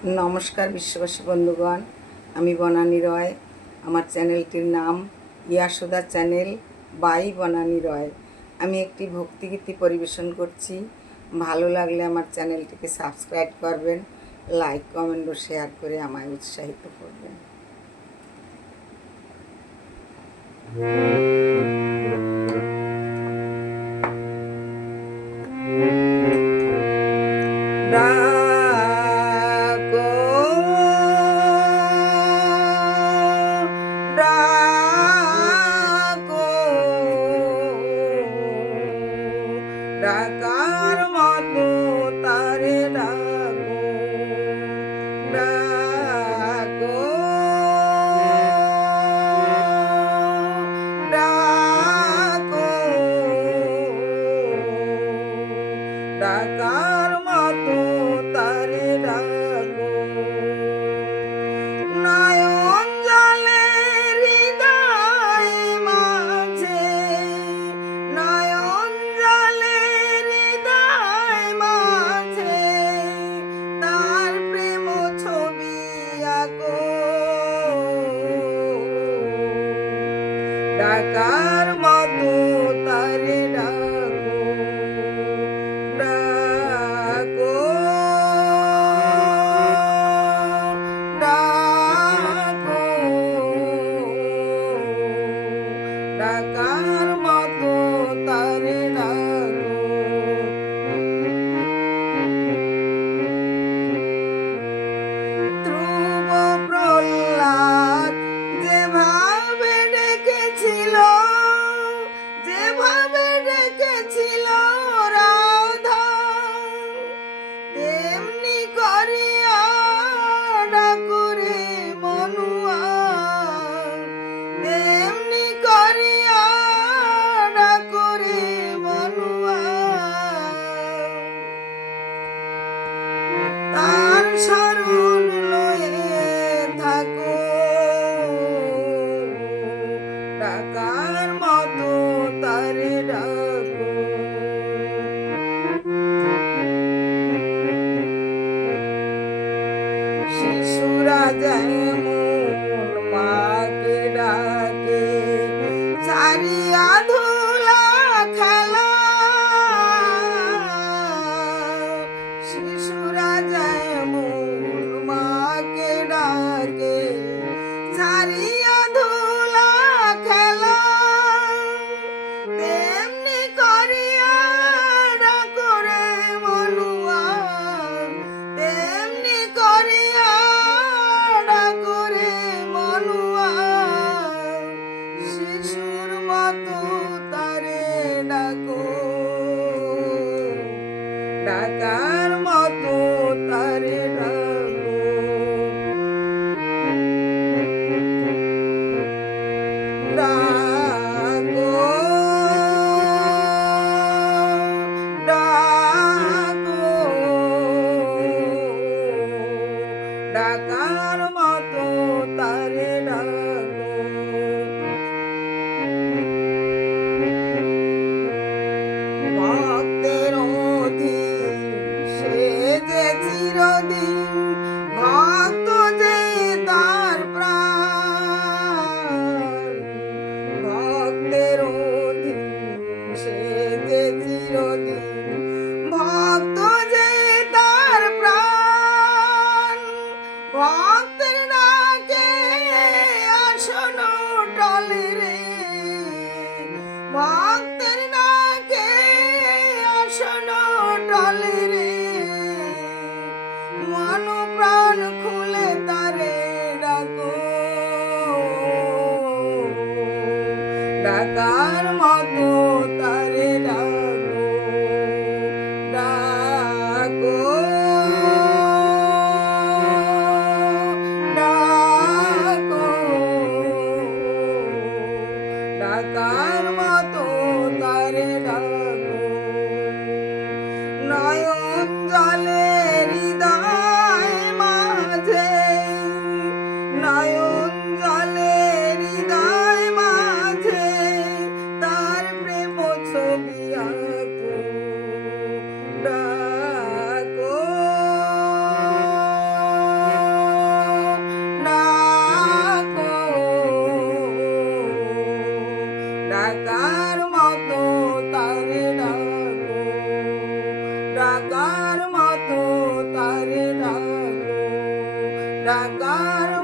নমস্কার বিশ্ববাসী বন্ধুগণ, আমি বনানী রয়। আমার চ্যানেলটির নাম ইয়াশোদা চ্যানেল বাই বনানী রয়। আমি একটি ভক্তিগীতি পরিবেশন করছি। ভালো লাগলে আমার চ্যানেলটিকে সাবস্ক্রাইব করবেন, লাইক কমেন্ট ও শেয়ার করে আমায় উৎসাহিত করবেন। ডাকার মতো তারে ডাকো, ডাকো, ডাকো, ডাকার মতো তারে ডাকো। নয়ন জলে হৃদয় মাঝে, নয়ন জলে হৃদয় মাঝে তার প্রেম ছবি আঁকো, ডাকার মতো তারে ডাকো, ডাকো, ডাকো, ডাকার মতো তারে ডাকো। ধ্রুব প্রহ্লাদ যেভাবে ডেকেছিল, যেভাবে ডেকেছিল রাধা, তেমনি করিয়া ডাকো রে মনুয়া, তেমনি করিয়া ডাকো রে মনুয়া। তার শরণ লয়ে থাকো, ডাকার মতো তারে ডাকো। শিশুরা যেমন মাকে ডাকে, ছাড়িয়া ধুলা খেলা, শিশুরা যেমন মাকে ডাকে, ছাড়িয়া ধুলা খেলা, তেমনি করিয়া ডাকো রে মনুয়া, তেমনি করিয়া ডাকো রে মনুয়া। শিশুর মতো তারে ডাকো, ডাকার মতো তারে ডাকো, ডাকো, ডাকো, ডাকার মতো তারে ডাকো। ভক্তের অধীন সে যে চিরদিন, ভক্ত যে তার প্রাণ, ভক্তের অধীন সে যে চিরদিন, ভক্ত যে তার প্রাণ। ভক্তের ডাকে আসন টলে রে, ভক্তের ডাকে আসন টলে রে, মন প্রাণ খুলে তারে ডাকো, ডাকার মতো তারে ডাকো, ডাকো, ডাকো, ডাকার মতো তারে ডাকো। নয়ন জলে হৃদয় মাঝে, গর্ব